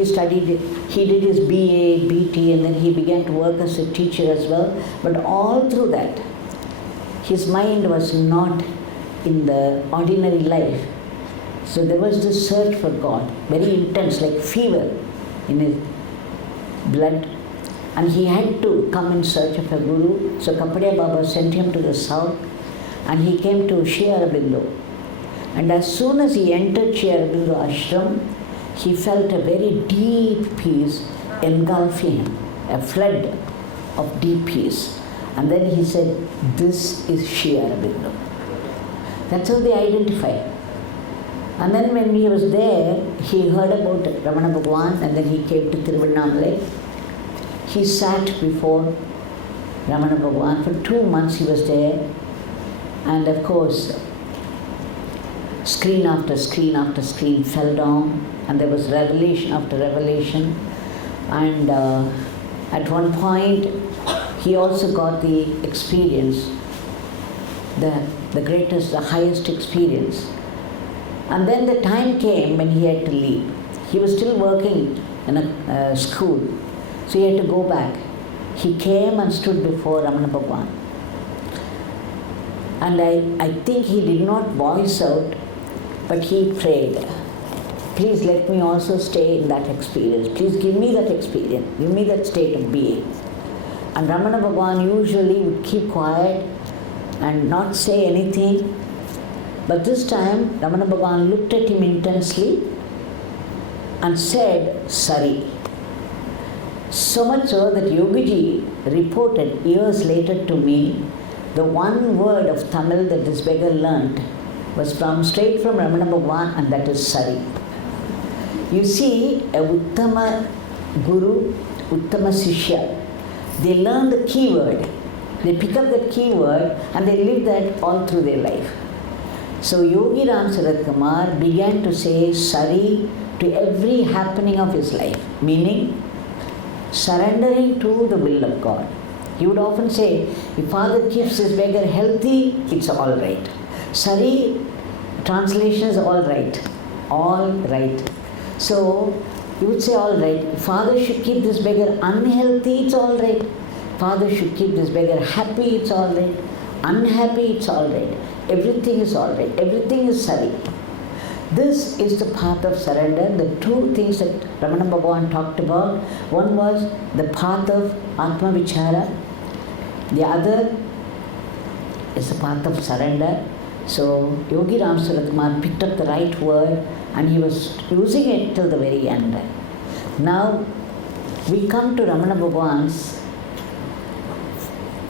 studied, he did his BA, BT, and then he began to work as a teacher as well. But all through that, his mind was not in the ordinary life. So there was this search for God, very intense, like fever in his blood. And he had to come in search of a guru. So Kapadia Baba sent him to the south and he came to Shri Aurobindo. And as soon as he entered Shri Aurobindo ashram, he felt a very deep peace engulfing him, a flood of deep peace. And then he said, this is Shri Aurobindo. That's how they identify. And then when he was there, he heard about Ramana Bhagwan and then he came to Tiruvannamalai. He sat before Ramana Bhagwan. For 2 months he was there. And of course, screen after screen after screen fell down. And there was revelation after revelation. And at one point, he also got the experience, the greatest, the highest experience. And then the time came when he had to leave. He was still working in a school. So he had to go back. He came and stood before Ramana Bhagwan. And I think he did not voice out, but he prayed, please let me also stay in that experience. Please give me that experience. Give me that state of being. And Ramana Bhagwan usually would keep quiet and not say anything. But this time, Ramana Bhagwan looked at him intensely and said, Sari. So much so that Yogiji reported years later to me, the one word of Tamil that this beggar learnt was straight from Ramana Bhagwan, and that is Sari. You see, a Uttama Guru, Uttama Sishya, they learn the key word. They pick up that key word and they live that all through their life. So Yogi Ramsuratkumar began to say Sari to every happening of his life, meaning surrendering to the will of God. He would often say, if Father keeps this beggar healthy, it's all right. Sari, translation is all right. All right. So, you would say all right. If Father should keep this beggar unhealthy, it's all right. Father should keep this beggar happy, it's all right. Unhappy, it's all right. Everything is all right. Everything is Sari. This is the path of surrender. The two things that Ramana Bhagwan talked about. One was the path of Atma Vichara. The other is the path of surrender. So Yogi Ramsuratkumar picked up the right word and he was using it till the very end. Now we come to Ramana Bhagwan's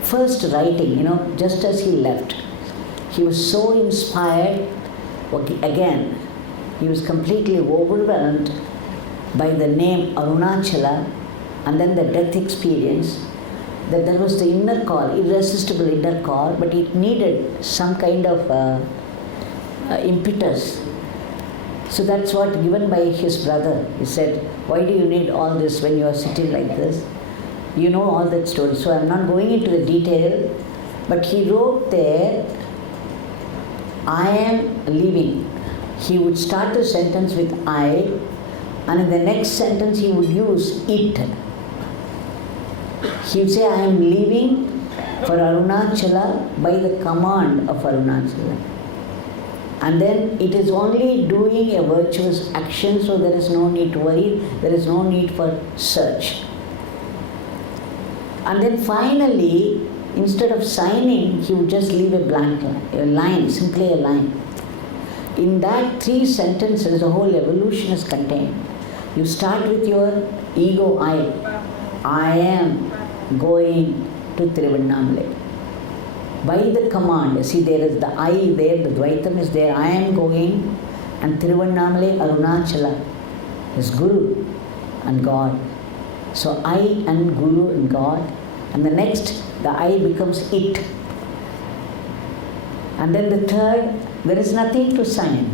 first writing, just as he left. He was so inspired. Again, he was completely overwhelmed by the name Arunachala and then the death experience. that there was the inner call, irresistible inner call, but it needed some kind of impetus. So that's what given by his brother. He said, why do you need all this when you are sitting like this? You know all that story. So I'm not going into the detail, but he wrote there, I am leaving. He would start the sentence with I, and in the next sentence he would use it. He would say, I am leaving for Arunachala by the command of Arunachala. And then it is only doing a virtuous action, so there is no need to worry, there is no need for search. And then finally, instead of signing, he would just leave a blank line, a line, simply a line. In that 3 sentences, the whole evolution is contained. You start with your ego I am going to Tiruvannamalai. By the command, see there is the I there, the Dvaitam is there, I am going, and Tiruvannamalai, Arunachala, is Guru and God. So I and Guru and God, and the next, the I becomes it. And then the third, there is nothing to sign.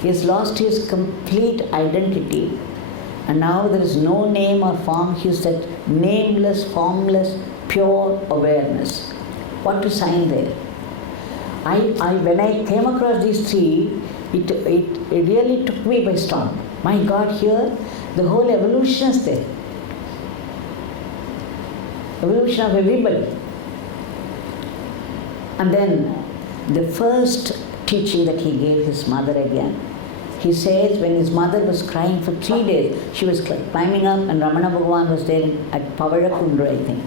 He has lost his complete identity, and now there is no name or form. He is that nameless, formless, pure awareness. What to sign there? When I came across these 3, it really took me by storm. My God, here the whole evolution is there. Evolution of everybody. And then the first teaching that he gave his mother again. He says when his mother was crying for 3 days, she was climbing up and Ramana Bhagwan was there at Pavadakundu, I think.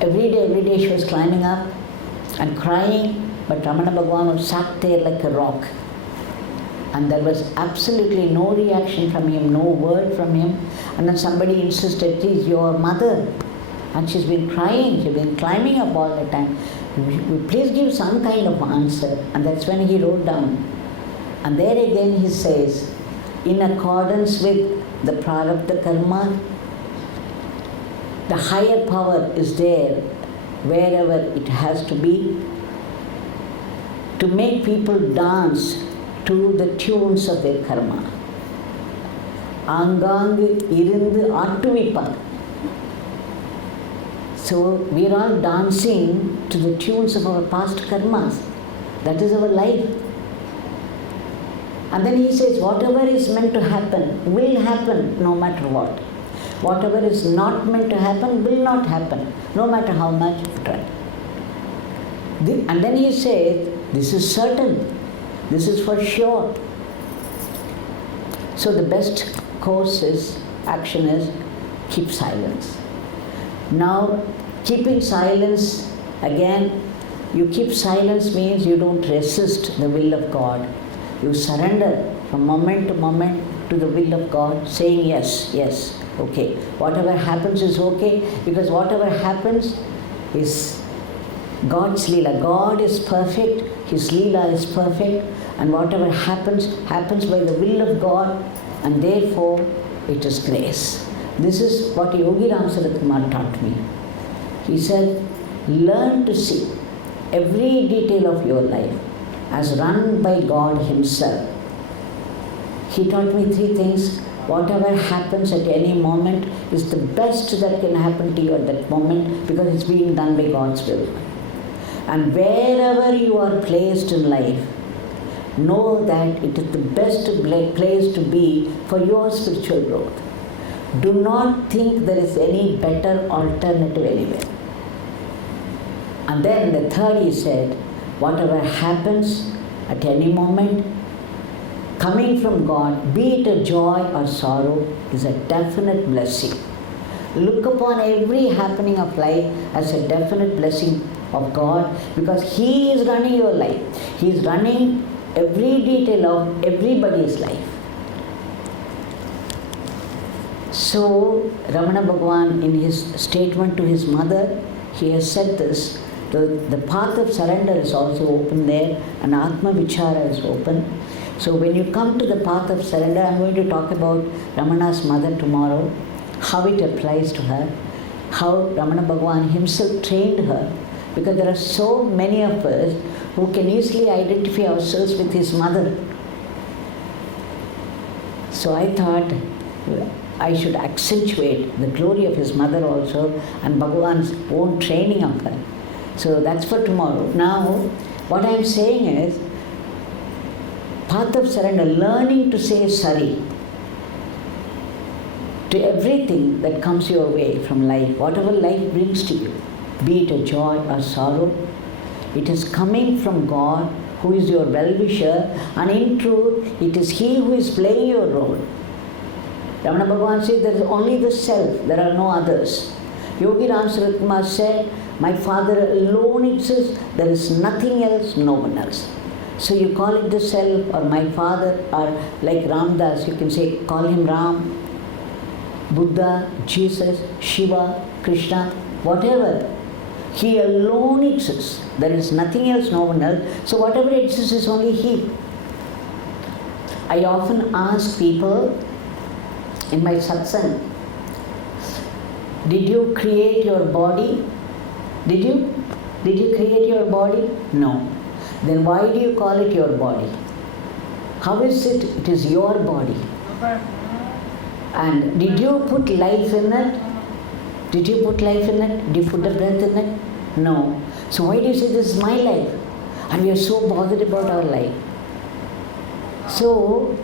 Every day she was climbing up and crying, but Ramana Bhagwan was sat there like a rock. And there was absolutely no reaction from him, no word from him. And then somebody insisted, she's your mother. And she's been crying, she's been climbing up all the time. Please give some kind of answer. And that's when he wrote down. And there again he says, in accordance with the prarabdha karma, the higher power is there wherever it has to be to make people dance to the tunes of their karma. Angangu irundu aattuvippar. So we are all dancing to the tunes of our past karmas. That is our life. And then he says, whatever is meant to happen will happen no matter what. Whatever is not meant to happen will not happen, no matter how much you try. And then he says, this is certain, this is for sure. So the best course is, action is, keep silence. Now, keeping silence, again, you keep silence means you don't resist the will of God. You surrender from moment to moment to the will of God, saying yes, yes, okay. Whatever happens is okay, because whatever happens is God's Leela. God is perfect, His Leela is perfect, and whatever happens, happens by the will of God, and therefore it is grace. This is what Yogi Ramsuratkumar taught me. He said, learn to see every detail of your life as run by God Himself. He taught me 3 things. Whatever happens at any moment is the best that can happen to you at that moment, because it's being done by God's will. And wherever you are placed in life, know that it is the best place to be for your spiritual growth. Do not think there is any better alternative anywhere. And then the third, he said, whatever happens at any moment, coming from God, be it a joy or sorrow, is a definite blessing. Look upon every happening of life as a definite blessing of God, because He is running your life. He is running every detail of everybody's life. So, Ramana Bhagwan, in his statement to his mother, he has said this, the path of surrender is also open there, and Atma Vichara is open. So when you come to the path of surrender, I'm going to talk about Ramana's mother tomorrow, how it applies to her. how Ramana Bhagwan himself trained her, because there are so many of us who can easily identify ourselves with his mother. So I thought I should accentuate the glory of his mother also and Bhagavan's own training of her. So that's for tomorrow. Now, what I am saying is, path of surrender, learning to say sorry to everything that comes your way from life, whatever life brings to you, be it a joy or sorrow, it is coming from God, who is your well-wisher, and in truth, it is He who is playing your role. Ramana Bhagavan says there is only the self, there are no others. Yogi Ramsuratkumar said, my father alone exists, there is nothing else, no one else. So you call it the self or my father, or like Ramdas, you can say, call him Ram, Buddha, Jesus, Shiva, Krishna, whatever. He alone exists. There is nothing else, no one else. So whatever exists is only He. I often ask people in my satsang, did you create your body? Did you? Did you create your body? No. Then why do you call it your body? How is it? It is your body. And did you put life in it? Did you put life in it? Did you put the breath in it? No. So why do you say this is my life? And we are so bothered about our life. So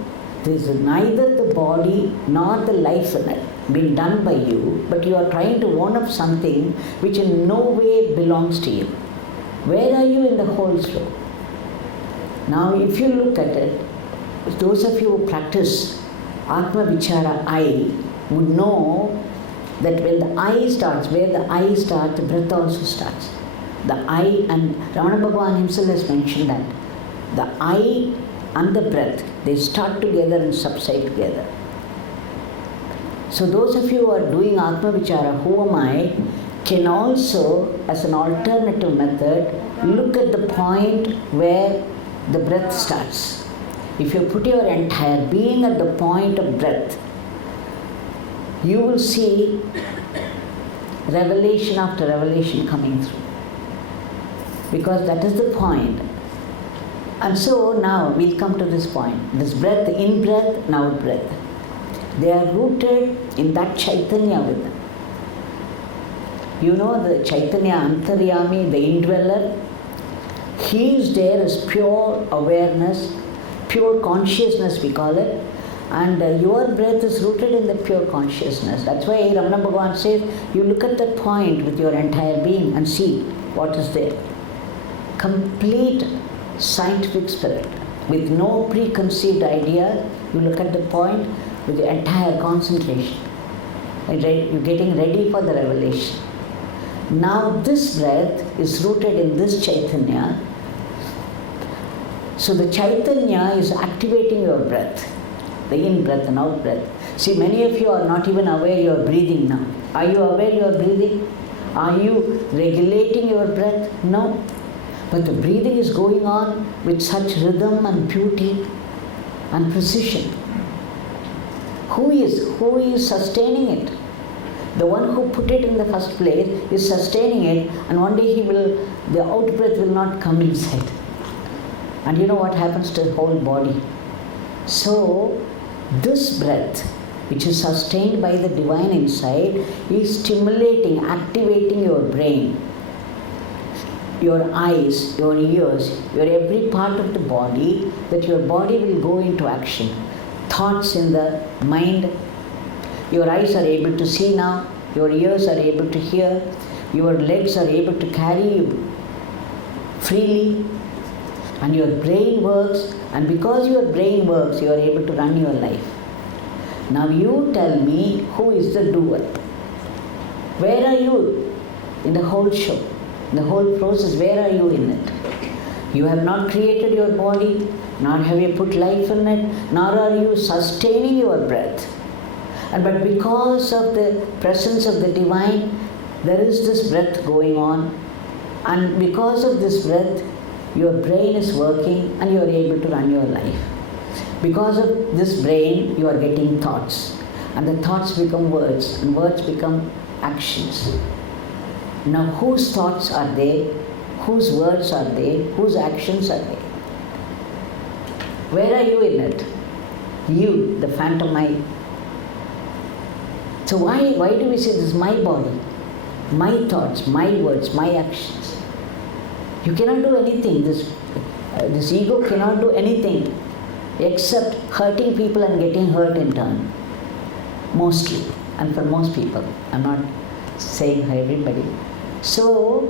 there is neither the body nor the life in it being done by you, but you are trying to own up something which in no way belongs to you. Where are you in the whole show? Now if you look at it, those of you who practice Atma Vichara I would know that when the I starts, where the I starts, the breath also starts. The I, and Ramana Bhagavan himself has mentioned that. The I and the breath, they start together and subside together. So those of you who are doing Atma Vichara, who am I, can also, as an alternative method, look at the point where the breath starts. If you put your entire being at the point of breath, you will see revelation after revelation coming through. Because that is the point. And so now we'll come to this point. This breath, in breath, now breath. They are rooted in that Chaitanya with them. You know the Chaitanya Antaryami, the indweller, he is there as pure awareness, pure consciousness we call it, and your breath is rooted in the pure consciousness. That's why Ramana Bhagavan says, you look at that point with your entire being and see what is there. Complete scientific spirit, with no preconceived idea, you look at the point with the entire concentration. You're getting ready for the revelation. Now this breath is rooted in this Chaitanya. So the Chaitanya is activating your breath, the in-breath and out-breath. See, many of you are not even aware you are breathing now. Are you aware you are breathing? Are you regulating your breath? No. But the breathing is going on with such rhythm and beauty and precision. Who is sustaining it? The one who put it in the first place is sustaining it, and one day the out breath will not come inside. And you know what happens to the whole body. So this breath, which is sustained by the divine inside, is stimulating, activating your brain, your eyes, your ears, your every part of the body, that your body will go into action. Thoughts in the mind. Your eyes are able to see now, your ears are able to hear, your legs are able to carry you freely, and your brain works, and because your brain works, you are able to run your life. Now you tell me, who is the doer? Where are you in the whole show, in the whole process? Where are you in it? You have not created your body, nor have you put life in it, nor are you sustaining your breath. But because of the presence of the divine, there is this breath going on, and because of this breath, your brain is working and you are able to run your life. Because of this brain, you are getting thoughts, and the thoughts become words, and words become actions. Now whose thoughts are they? Whose words are they? Whose actions are they? Where are you in it? You, the phantom I. So why do we say this is my body, my thoughts, my words, my actions? You cannot do anything. This ego cannot do anything except hurting people and getting hurt in turn. Mostly, and for most people. I'm not saying for everybody. So,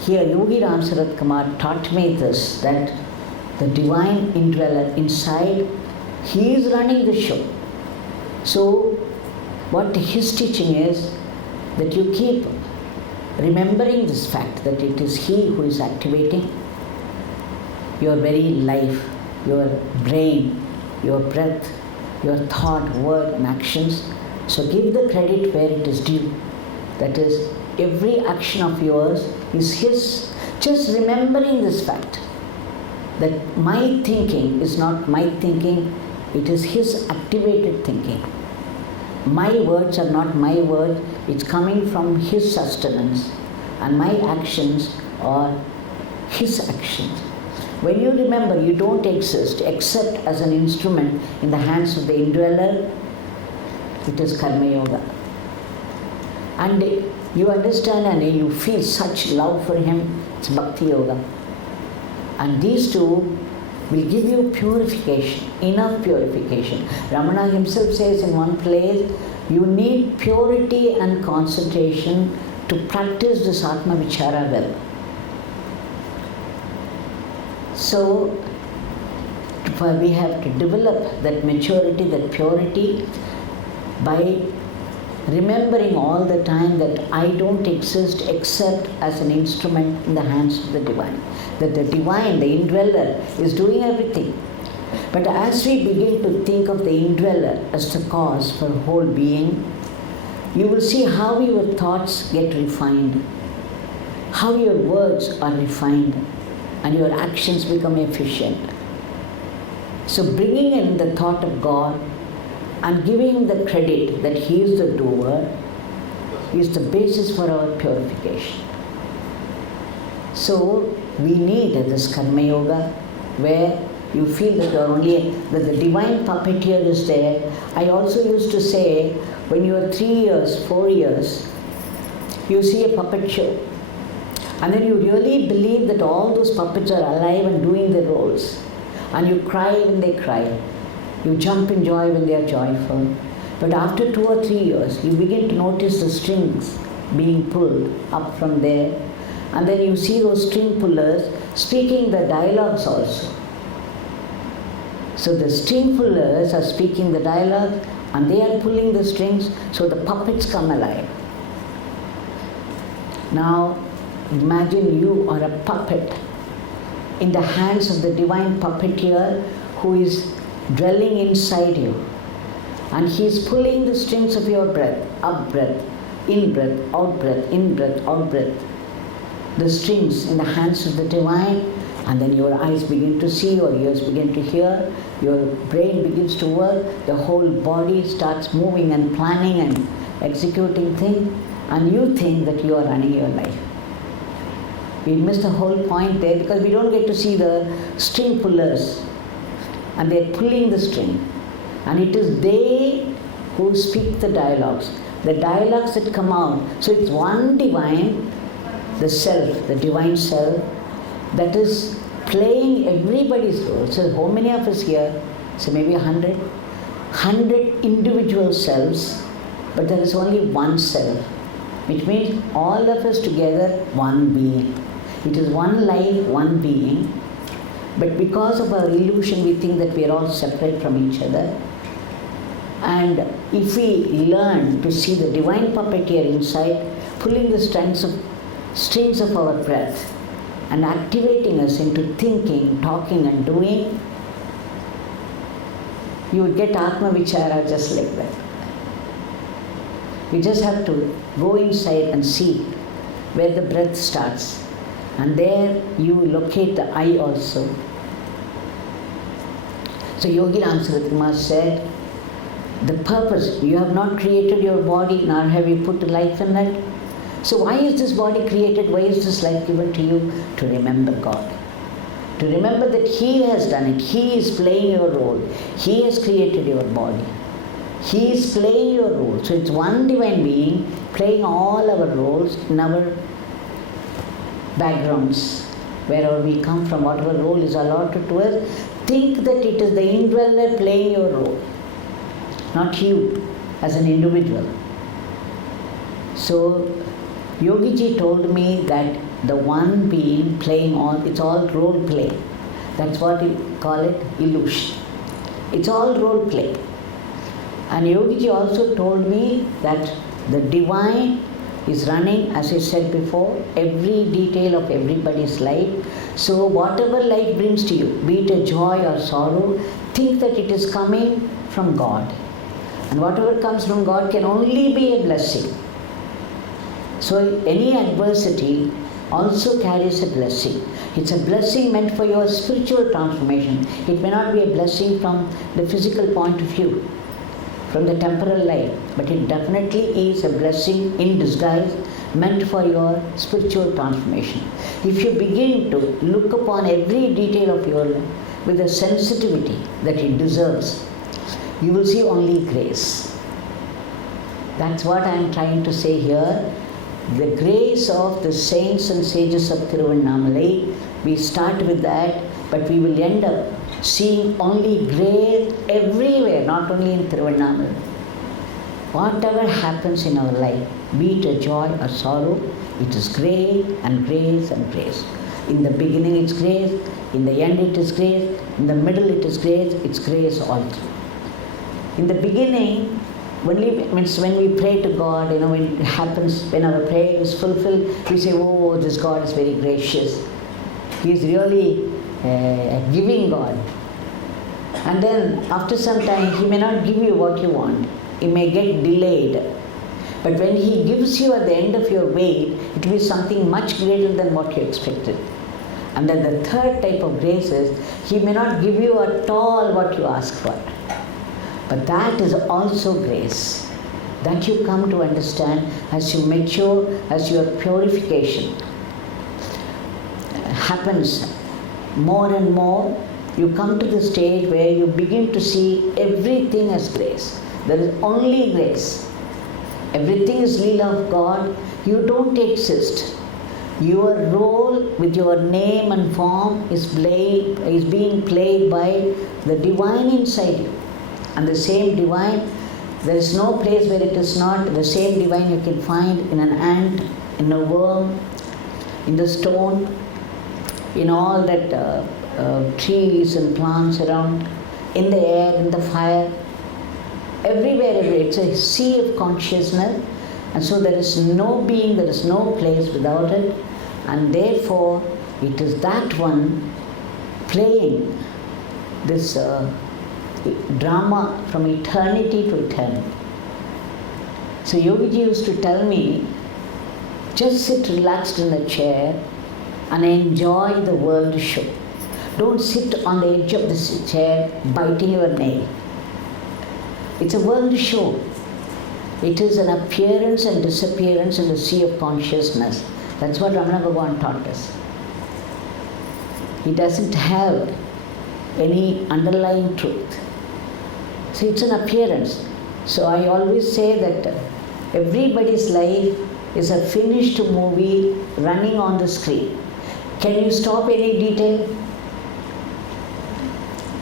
here Yogi Ramsuratkumar taught me this, that the divine indweller inside, he is running the show. So, what his teaching is that you keep remembering this fact that it is he who is activating your very life, your brain, your breath, your thought, word and actions. So give the credit where it is due. That is, every action of yours is his. Just remembering this fact that my thinking is not my thinking, it is his activated thinking. My words are not my words, it's coming from his sustenance, and my actions are his actions. When you remember you don't exist except as an instrument in the hands of the indweller, it is Karma Yoga. And you understand and you feel such love for him, it's Bhakti Yoga. And these two will give you purification, enough purification. Ramana himself says in one place, you need purity and concentration to practice this Atma Vichara well. So, we have to develop that maturity, that purity by remembering all the time that I don't exist except as an instrument in the hands of the divine. That the divine, the indweller, is doing everything. But as we begin to think of the indweller as the cause for whole being, you will see how your thoughts get refined, how your words are refined, and your actions become efficient. So bringing in the thought of God and giving the credit that he is the doer is the basis for our purification. So we need this Karma Yoga where you feel that that the divine puppeteer is there. I also used to say, when you are 3 years, 4 years, you see a puppet show. And then you really believe that all those puppets are alive and doing their roles. And you cry when they cry. You jump in joy when they are joyful. But after 2 or 3 years, you begin to notice the strings being pulled up from there. And then you see those string pullers speaking the dialogues also. So the string pullers are speaking the dialogue and they are pulling the strings, so the puppets come alive. Now, imagine you are a puppet in the hands of the divine puppeteer who is dwelling inside you. And he is pulling the strings of your breath, up breath, in breath, out breath, in breath, out breath. The strings in the hands of the divine, and then your eyes begin to see, your ears begin to hear, your brain begins to work, the whole body starts moving and planning and executing things, and you think that you are running your life. We miss the whole point there because we don't get to see the string pullers, and they're pulling the string. And it is they who speak the dialogues that come out. So it's one divine, the self, the divine self, that is playing everybody's role. So how many of us here? So maybe 100 individual selves, but there is only one self, which means all of us together, one being. It is one life, one being, but because of our illusion, we think that we are all separate from each other. And if we learn to see the divine puppeteer inside, pulling the strings of our breath and activating us into thinking, talking and doing, you would get Atma Vichara just like that. You just have to go inside and see where the breath starts. And there you locate the I also. So Yogi Ramsuratkumar said, The purpose, you have not created your body, nor have you put life in it. So why is this body created? Why is this life given to you? To remember God. To remember that He has done it. He is playing your role. He has created your body. He is playing your role. So it's one divine being playing all our roles in our backgrounds, wherever we come from, whatever role is allotted to us. Think that it is the indweller playing your role, not you as an individual. So Yogi Ji told me that the one being playing all, it's all role play. That's what we call it, illusion. It's all role play. And Yogi Ji also told me that the divine is running, as I said before, every detail of everybody's life. So whatever life brings to you, be it a joy or sorrow, think that it is coming from God. And whatever comes from God can only be a blessing. So any adversity also carries a blessing. It's a blessing meant for your spiritual transformation. It may not be a blessing from the physical point of view, from the temporal life, but it definitely is a blessing in disguise meant for your spiritual transformation. If you begin to look upon every detail of your life with a sensitivity that it deserves, you will see only grace. That's what I am trying to say here. The grace of the saints and sages of Tiruvannamalai, we start with that, but we will end up seeing only grace everywhere, not only in Tiruvannamalai. Whatever happens in our life, be it a joy or sorrow, it is grace and grace and grace. In the beginning it's grace, in the end it is grace, in the middle it is grace, it's grace all through. In the beginning, only means when we pray to God, when it happens, when our prayer is fulfilled, we say, oh, this God is very gracious. He is really a giving God. And then after some time, He may not give you what you want. It may get delayed. But when He gives you at the end of your wait, it will be something much greater than what you expected. And then the third type of grace is, He may not give you at all what you ask for. But that is also grace. That you come to understand as you mature, as your purification happens more and more. You come to the stage where you begin to see everything as grace. There is only grace. Everything is Leela of God. You don't exist. Your role with your name and form is being played by the divine inside you. And the same divine, there is no place where it is not. The same divine you can find in an ant, in a worm, in the stone, in all that trees and plants around, in the air, in the fire, everywhere. It's a sea of consciousness, and so there is no being, there is no place without it, and therefore it is that one playing this drama from eternity to eternity. So Yogi Ji used to tell me, just sit relaxed in the chair and enjoy the world show. Don't sit on the edge of this chair biting your nail. It's a world show. It is an appearance and disappearance in the sea of consciousness. That's what Ramana Bhagwan taught us. He doesn't have any underlying truth. So it's an appearance. So I always say that everybody's life is a finished movie running on the screen. Can you stop any detail?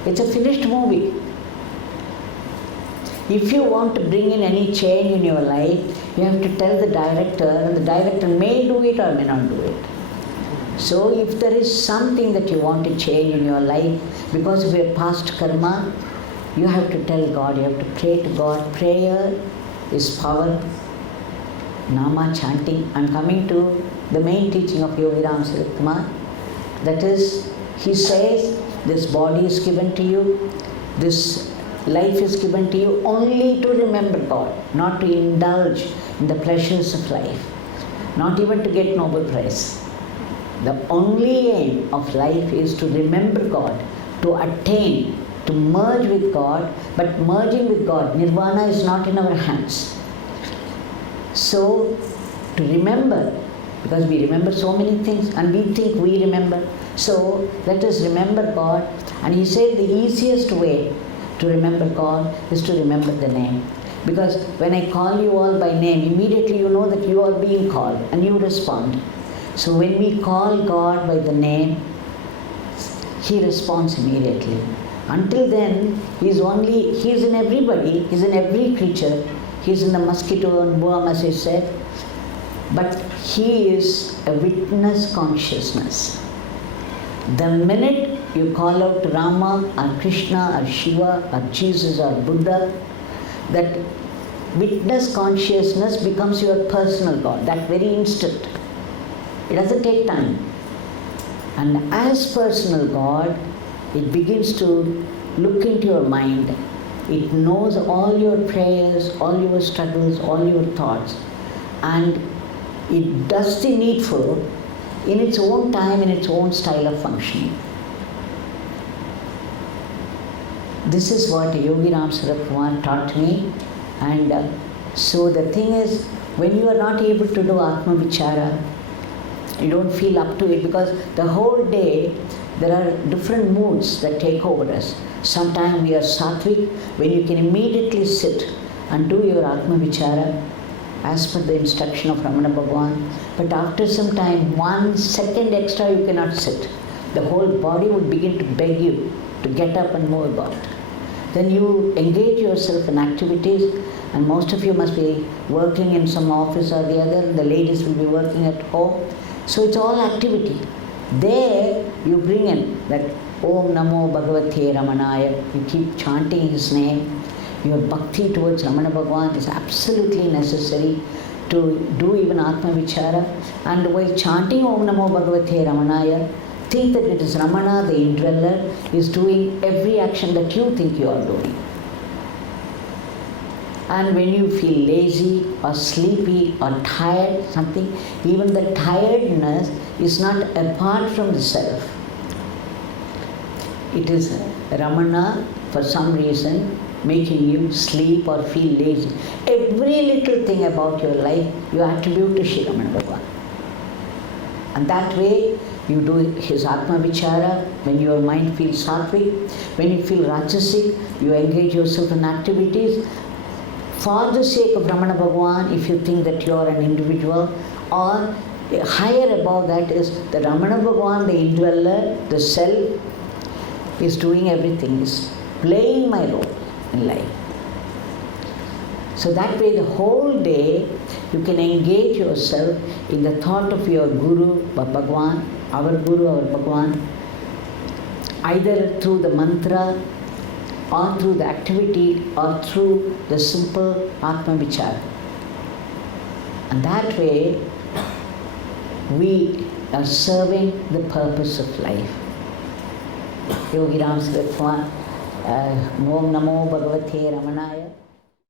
It's a finished movie. If you want to bring in any change in your life, you have to tell the director, and the director may do it or may not do it. So if there is something that you want to change in your life because of your past karma, you have to tell God, you have to pray to God. Prayer is power. Nama, chanting. I'm coming to the main teaching of Yogi Ramsuratkumar. That is, he says, this body is given to you, this life is given to you only to remember God, not to indulge in the pleasures of life, not even to get Nobel Prize. The only aim of life is to remember God, to attain to merge with God, but merging with God, nirvana is not in our hands. So, to remember, because we remember so many things and we think we remember. So, let us remember God. And he said the easiest way to remember God is to remember the name. Because when I call you all by name, immediately you know that you are being called and you respond. So when we call God by the name, he responds immediately. Until then, he's in everybody, he's in every creature, he's in the mosquito and worm, as I said, but he is a witness consciousness. The minute you call out to Rama or Krishna or Shiva or Jesus or Buddha, that witness consciousness becomes your personal God, that very instant. It doesn't take time. And as personal God, it begins to look into your mind. It knows all your prayers, all your struggles, all your thoughts. And it does the needful in its own time, in its own style of functioning. This is what Yogi Ramsuratkumar taught me. And so the thing is, when you are not able to do Atma Vichara, you don't feel up to it, because the whole day there are different moods that take over us. Sometimes we are sattvic, when you can immediately sit and do your Atma Vichara as per the instruction of Ramana Bhagwan. But after some time, 1 second extra you cannot sit. The whole body would begin to beg you to get up and move about. Then you engage yourself in activities, and most of you must be working in some office or the other, and the ladies will be working at home. So it's all activity. There you bring in that Om Namo Bhagavate Ramanaya. You keep chanting his name. Your bhakti towards Ramana Bhagwan is absolutely necessary to do even Atma Vichara. And while chanting Om Namo Bhagavate Ramanaya, think that it is Ramana, the indweller, is doing every action that you think you are doing. And when you feel lazy or sleepy or tired, something, even the tiredness is not apart from the self. It is Ramana, for some reason, making you sleep or feel lazy. Every little thing about your life you attribute to Shri Ramana Bhagwan. And that way you do his Atma Vichara. When your mind feels sattvic, when you feel rajasic, you engage yourself in activities for the sake of Ramana Bhagwan. If you think that you are an individual, or higher above that is the Ramana Bhagwan, the indweller, the self, is doing everything, is playing my role in life. So that way the whole day you can engage yourself in the thought of your Guru, Bhagwan, our Guru, our Bhagwan, either through the mantra or through the activity or through the simple Atma Vichara. And that way we are serving the purpose of life. Yogi Ramsuratkumar, Om Namo Bhagavate Ramanaya.